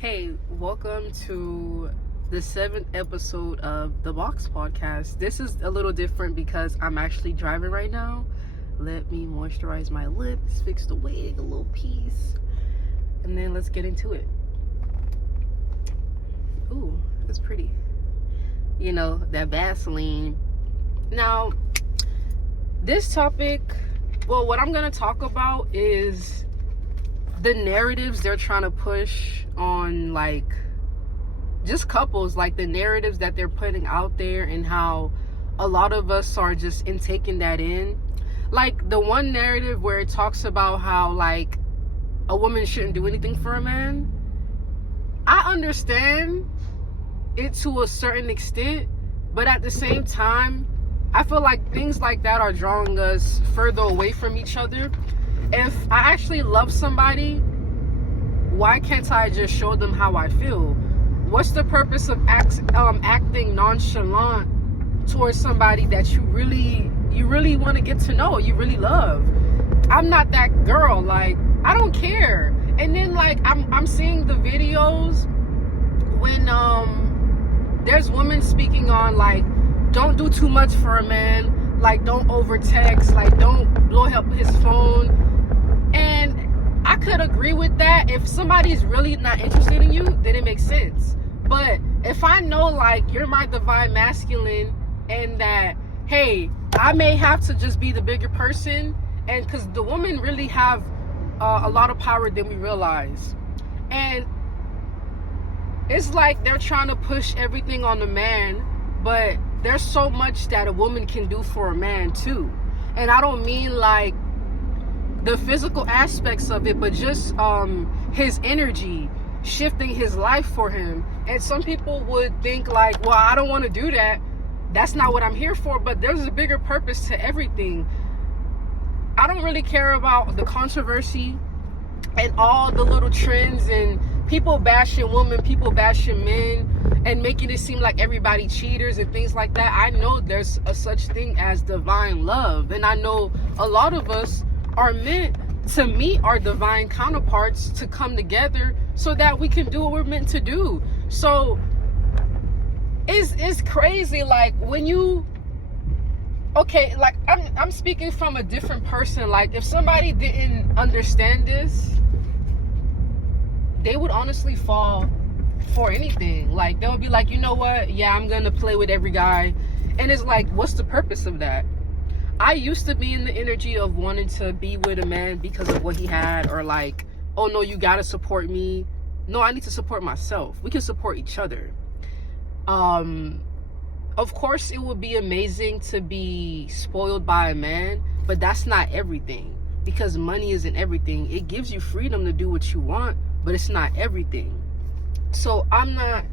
Hey, welcome to the 7th episode of the Box Podcast. This is a little different because I'm actually driving right now. Let me moisturize my lips, fix the wig, a little piece, and then let's get into it. Ooh, that's pretty. You know, that Vaseline. Now, this topic, well, what I'm going to talk about is the narratives they're trying to push on, like, just couples, like the narratives that they're putting out there, and how a lot of us are just taking that in. Like the one narrative where it talks about how, like, a woman shouldn't do anything for a man. I understand it to a certain extent, but at the same time, I feel like things like that are drawing us further away from each other. If I actually love somebody, why can't I just show them how I feel? What's the purpose of acting nonchalant towards somebody that you really want to get to know, you really love? I'm not that girl. Like, I don't care. And then, like, I'm seeing the videos when there's women speaking on, like, don't do too much for a man, like, don't over text, like, don't blow up his phone. And I could agree with that. If somebody's really not interested in you, then it makes sense. But if I know, like, you're my divine masculine, and that, hey, I may have to just be the bigger person, and because the women really have a lot of power than we realize. And it's like they're trying to push everything on the man, but there's so much that a woman can do for a man too. And I don't mean like the physical aspects of it, but just his energy, shifting his life for him. And some people would think like, well, I don't want to do that, that's not what I'm here for. But there's a bigger purpose to everything. I don't really care about the controversy and all the little trends and people bashing women, people bashing men, and making it seem like everybody cheaters and things like that. I know there's a such thing as divine love, and I know a lot of us are meant to meet our divine counterparts, to come together so that we can do what we're meant to do. So it's crazy, like, when you, okay, like, I'm speaking from a different person. Like, if somebody didn't understand this, they would honestly fall for anything. Like, they would be like, you know what, yeah, I'm gonna play with every guy. And it's like, what's the purpose of that? I used to be in the energy of wanting to be with a man because of what he had, or like, oh no, you gotta support me. No, I need to support myself. We can support each other. Of course, it would be amazing to be spoiled by a man, but that's not everything, because money isn't everything. It gives you freedom to do what you want, but it's not everything. So I'm not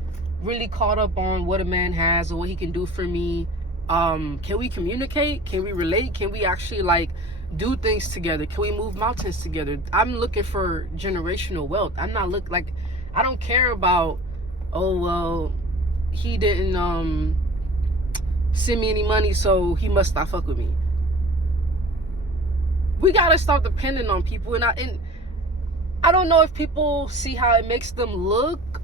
really caught up on what a man has or what he can do for me. Can we communicate? Can we relate? Can we actually, like, do things together? Can we move mountains together? I'm looking for generational wealth. I'm not like, I don't care about, oh, well, he didn't send me any money, so he must not fuck with me. We gotta stop depending on people. And I don't know if people see how it makes them look,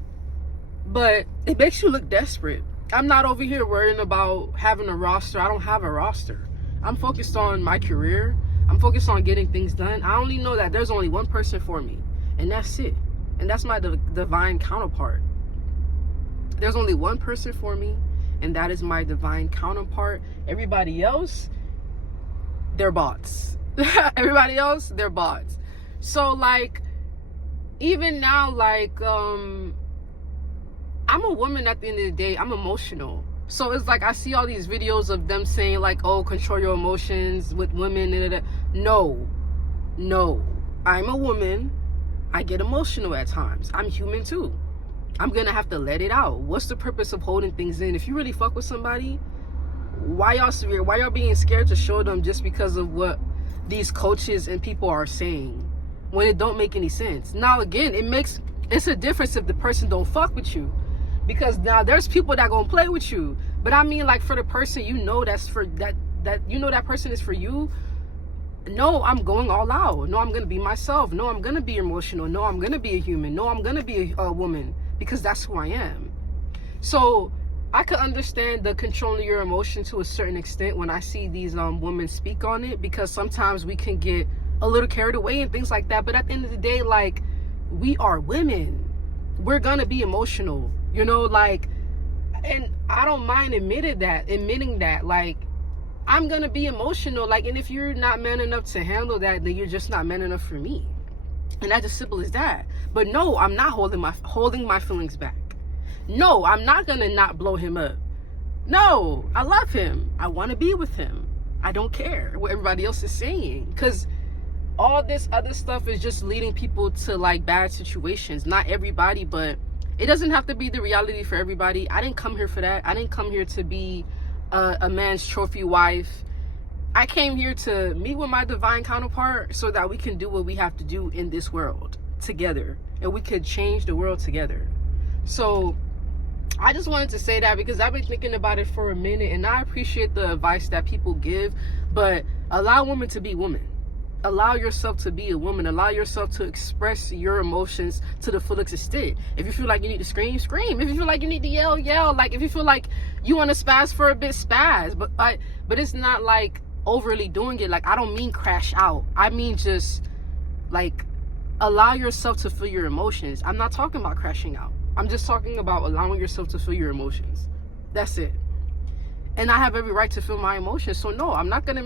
but it makes you look desperate. I'm not over here worrying about having a roster. I don't have a roster. I'm focused on my career. I'm focused on getting things done. I only know that there's only one person for me, and that's it. And that's my divine counterpart. There's only one person for me, and that is my divine counterpart. Everybody else, they're bots. Everybody else, they're bots. So, like, even now, like, I'm a woman at the end of the day. I'm emotional. So it's like, I see all these videos of them saying, like, oh, control your emotions with women. No. I'm a woman. I get emotional at times. I'm human too. I'm gonna have to let it out. What's the purpose of holding things in? If you really fuck with somebody, why y'all being scared to show them just because of what these coaches and people are saying, when it don't make any sense? Now, again, it's a difference if the person don't fuck with you, because now there's people that gonna play with you. But I mean, like, for the person, you know, that's for that you know that person is for you, no, I'm going all out. No, I'm going to be myself. No, I'm going to be emotional. No, I'm going to be a human. No, I'm going to be a woman, because that's who I am. So I could understand the controlling your emotion to a certain extent when I see these women speak on it, because sometimes we can get a little carried away and things like that. But at the end of the day, like, we are women. We're going to be emotional, you know, like, and I don't mind admitting that, like, I'm gonna be emotional, like, and if you're not man enough to handle that, then you're just not man enough for me. And that's as simple as that. But no, I'm not holding my feelings back. No, I'm not gonna not blow him up. No, I love him. I want to be with him. I don't care what everybody else is saying, because all this other stuff is just leading people to like bad situations. Not everybody, but it doesn't have to be the reality for everybody. I didn't come here for that. I didn't come here to be a man's trophy wife. I came here to meet with my divine counterpart so that we can do what we have to do in this world together, and we could change the world together. So I just wanted to say that, because I've been thinking about it for a minute, and I appreciate the advice that people give, but allow women to be women. Allow yourself to be a woman. Allow yourself to express your emotions to the fullest extent. If you feel like you need to scream, scream. If you feel like you need to yell, yell. Like, if you feel like you want to spaz for a bit, spaz. But it's not like overly doing it. Like, I don't mean crash out. I mean just like allow yourself to feel your emotions. I'm not talking about crashing out. I'm just talking about allowing yourself to feel your emotions. That's it. And I have every right to feel my emotions. So no, I'm not gonna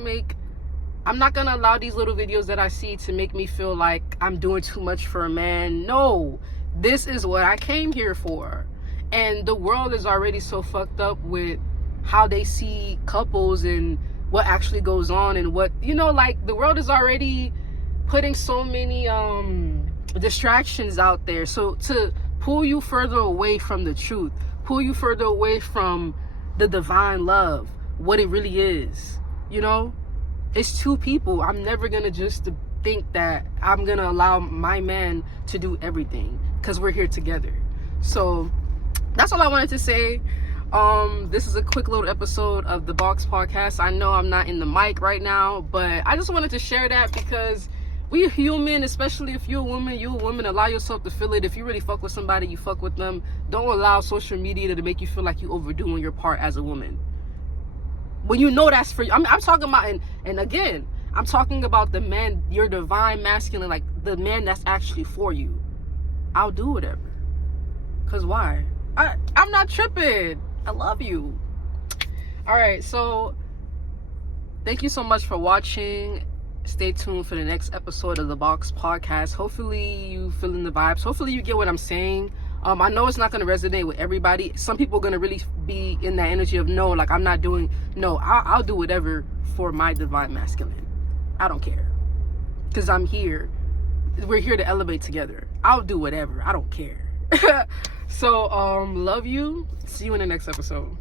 allow these little videos that I see to make me feel like I'm doing too much for a man. No, this is what I came here for. And the world is already so fucked up with how they see couples and what actually goes on, and what, you know, like, the world is already putting so many distractions out there. So to pull you further away from the truth, pull you further away from the divine love, what it really is, you know? It's two people. I'm never gonna just think that I'm gonna allow my man to do everything, because we're here together. So that's all I wanted to say. This is a quick little episode of the Box Podcast. I know I'm not in the mic right now, but I just wanted to share that, because we're human. Especially if you're a woman, allow yourself to feel it. If you really fuck with somebody, you fuck with them. Don't allow social media to make you feel like you overdoing your part as a woman, when you know that's for you. I'm talking about, and again, I'm talking about the man, your divine masculine, like the man that's actually for you. I'll do whatever. Cause why? I'm not tripping. I love you. All right, so thank you so much for watching. Stay tuned for the next episode of the Box Podcast. Hopefully you feeling the vibes. Hopefully you get what I'm saying. I know it's not going to resonate with everybody. Some people are going to really be in that energy of, no, like, I'm not doing, no, I'll do whatever for my divine masculine. I don't care. Because I'm here. We're here to elevate together. I'll do whatever. I don't care. So, love you. See you in the next episode.